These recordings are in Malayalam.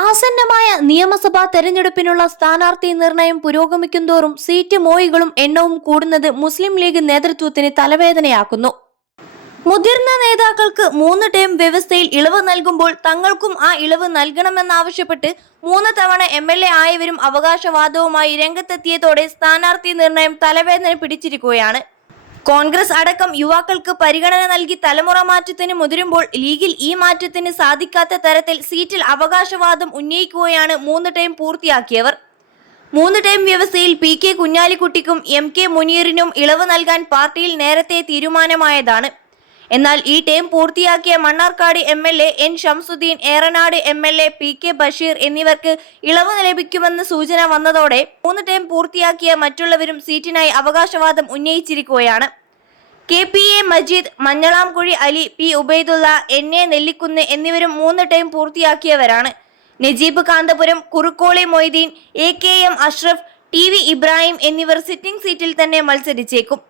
ആസന്നമായ നിയമസഭാ തെരഞ്ഞെടുപ്പിനുള്ള സ്ഥാനാർത്ഥി നിർണയം പുരോഗമിക്കുന്തോറും സീറ്റ് മോയികളും എണ്ണവും കൂടുന്നത് മുസ്ലിം ലീഗ് നേതൃത്വത്തിന് തലവേദനയാക്കുന്നു. മുതിർന്ന നേതാക്കൾക്ക് മൂന്ന് ടേം വ്യവസ്ഥയിൽ ഇളവ് നൽകുമ്പോൾ തങ്ങൾക്കും ആ ഇളവ് നൽകണമെന്നാവശ്യപ്പെട്ട് മൂന്ന് തവണ എം എൽ എ ആയവരും അവകാശവാദവുമായി രംഗത്തെത്തിയതോടെ സ്ഥാനാർത്ഥി നിർണയം തലവേദന പിടിച്ചിരിക്കുകയാണ്. കോൺഗ്രസ് അടക്കം യുവാക്കൾക്ക് പരിഗണന നൽകി തലമുറ മാറ്റത്തിന് മുതിരുമ്പോൾ ലീഗിൽ ഈ മാറ്റത്തിന് സാധിക്കാത്ത തരത്തിൽ സീറ്റിൽ അവകാശവാദം ഉന്നയിക്കുകയാണ് മൂന്ന് ടൈം പൂർത്തിയാക്കിയവർ. മൂന്ന് ടൈം വ്യവസ്ഥയിൽ പി കെ കുഞ്ഞാലിക്കുട്ടിക്കും എം കെ മുനീറിനും ഇളവ് നൽകാൻ പാർട്ടിയിൽ നേരത്തെ തീരുമാനമായതാണ്. എന്നാൽ ഈ ടേം പൂർത്തിയാക്കിയ Mannarkkad M L A N Shamsuddeen Eranad M L A P K Basheer എന്നിവർക്ക് ഇളവ് ലഭിക്കുമെന്ന് സൂചന വന്നതോടെ മൂന്ന് ടേം പൂർത്തിയാക്കിയ മറ്റുള്ളവരും സീറ്റിനായി അവകാശവാദം ഉന്നയിച്ചിരിക്കുകയാണ്. K P A Majeed Manjalamkuzhi Ali P Ubaidulla N A Nellikkunnu എന്നിവരും മൂന്ന് term പൂർത്തിയാക്കിയവരാണ്. Najeeb Kanthapuram Kurukkoli Moideen A K M Ashraf T V Ibrahim എന്നിവർ സിറ്റിംഗ് സീറ്റിൽ തന്നെ മത്സരിച്ചേക്കും.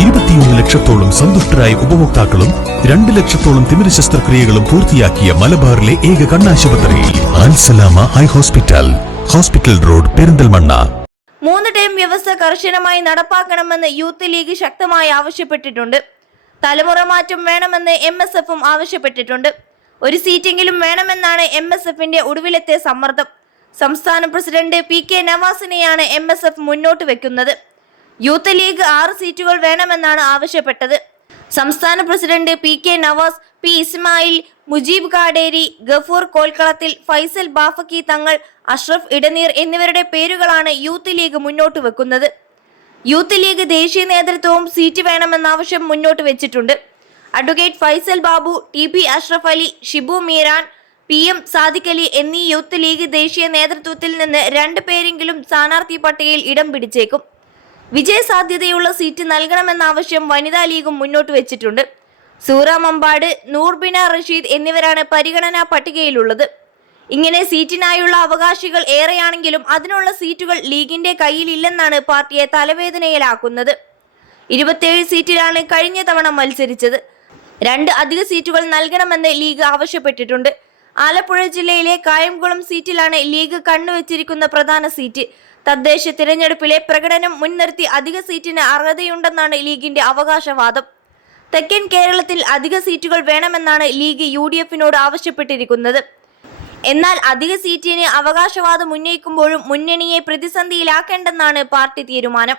ഇരുപത്തിയൊന്ന് ലക്ഷത്തോളം സന്തുഷ്ടരായ ഉപഭോക്താക്കളും രണ്ട് ലക്ഷത്തോളം തിമിര ശസ്ത്രക്രിയകളും പൂർത്തിയാക്കിയ മലബാറിലെ ഏക കണ്ണാശുപത്രി Ansalama eye hospital hospital road Perinthalmanna. മൂന്ന് ടൈം വ്യവസ്ഥ കർശനമായി നടപ്പാക്കണമെന്ന് യൂത്ത് ലീഗ് ശക്തമായി ആവശ്യപ്പെട്ടിട്ടുണ്ട്. തലമുറ മാറ്റം വേണമെന്ന് എം എസ് എഫും ആവശ്യപ്പെട്ടിട്ടുണ്ട്. ഒരു സീറ്റെങ്കിലും വേണമെന്നാണ് എം എസ് എഫിന്റെ ഒടുവിലത്തെ സമ്മർദ്ദം. സംസ്ഥാന പ്രസിഡന്റ് പി കെ നവാസിനെയാണ് എം എസ് എഫ് മുന്നോട്ട് വെക്കുന്നത്. യൂത്ത് ലീഗ് ആറ് സീറ്റുകൾ വേണമെന്നാണ് ആവശ്യപ്പെട്ടത്. സംസ്ഥാന president P K Navas P Ismail Mujeeb Kaderi Gafoor Kolkalathil Faisal Bafakki Thangal Ashraf Edaneer എന്നിവരുടെ പേരുകളാണ് യൂത്ത് ലീഗ് മുന്നോട്ട് വെക്കുന്നത്. യൂത്ത് ലീഗ് ദേശീയ നേതൃത്വവും സീറ്റ് വേണമെന്ന ആവശ്യം മുന്നോട്ട് വെച്ചിട്ടുണ്ട്. Advocate Faisal Babu T P Ashraf Ali Shibu Meeran P M Sadiq Ali എന്നീ യൂത്ത് ലീഗ് ദേശീയ നേതൃത്വത്തിൽ നിന്ന് രണ്ട് പേരെങ്കിലും സ്ഥാനാർത്ഥി പട്ടികയിൽ ഇടം പിടിച്ചേക്കും. വിജയ സാധ്യതയുള്ള സീറ്റ് നൽകണമെന്ന ആവശ്യം വനിതാ ലീഗും മുന്നോട്ട് വെച്ചിട്ടുണ്ട്. സൂറ മമ്പാട് നൂർബിന റഷീദ് എന്നിവരാണ് പരിഗണനാ പട്ടികയിലുള്ളത്. ഇങ്ങനെ സീറ്റിനായുള്ള അവകാശികൾ ഏറെയാണെങ്കിലും അതിനുള്ള സീറ്റുകൾ ലീഗിന്റെ കയ്യിലില്ലെന്നാണ് പാർട്ടിയെ തലവേദനയിലാക്കുന്നത്. ഇരുപത്തിയേഴ് സീറ്റിലാണ് കഴിഞ്ഞ തവണ മത്സരിച്ചത്. രണ്ട് അധിക സീറ്റുകൾ നൽകണമെന്ന് ലീഗ് ആവശ്യപ്പെട്ടിട്ടുണ്ട്. ആലപ്പുഴ ജില്ലയിലെ കായംകുളം സീറ്റിലാണ് ലീഗ് കണ്ണുവച്ചിരിക്കുന്ന പ്രധാന സീറ്റ്. തദ്ദേശ തിരഞ്ഞെടുപ്പിലെ പ്രകടനം മുൻനിർത്തി അധിക സീറ്റിന് അർഹതയുണ്ടെന്നാണ് ലീഗിന്റെ അവകാശവാദം. തെക്കൻ കേരളത്തിൽ അധിക സീറ്റുകൾ വേണമെന്നാണ് ലീഗ് യു ഡി എഫിനോട് ആവശ്യപ്പെട്ടിരിക്കുന്നത്. എന്നാൽ അധിക സീറ്റിന് അവകാശവാദം ഉന്നയിക്കുമ്പോഴും മുന്നണിയെ പ്രതിസന്ധിയിലാക്കേണ്ടെന്നാണ് പാർട്ടി തീരുമാനം.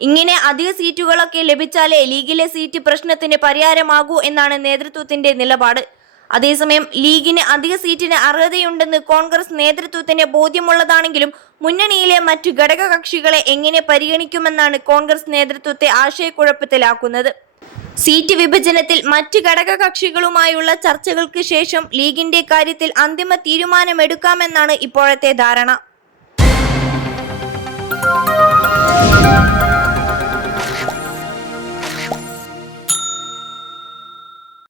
ഇങ്ങനെ അധിക സീറ്റുകളൊക്കെ ലഭിച്ചാലേ ലീഗിലെ സീറ്റ് പ്രശ്നത്തിന് പരിഹാരമാകൂ എന്നാണ് നേതൃത്വത്തിന്റെ നിലപാട്. അതേസമയം ലീഗിന് അധിക സീറ്റിന് അർഹതയുണ്ടെന്ന് കോൺഗ്രസ് നേതൃത്വത്തിന് ബോധ്യമുള്ളതാണെങ്കിലും മുന്നണിയിലെ മറ്റു ഘടക കക്ഷികളെ എങ്ങനെ പരിഗണിക്കുമെന്നാണ് കോൺഗ്രസ് നേതൃത്വത്തെ ആശയക്കുഴപ്പത്തിലാക്കുന്നത്. സീറ്റ് വിഭജനത്തിൽ മറ്റ് ഘടക കക്ഷികളുമായുള്ള ചർച്ചകൾക്ക് ശേഷം ലീഗിന്റെ കാര്യത്തിൽ അന്തിമ തീരുമാനമെടുക്കാമെന്നാണ് ഇപ്പോഴത്തെ ധാരണ.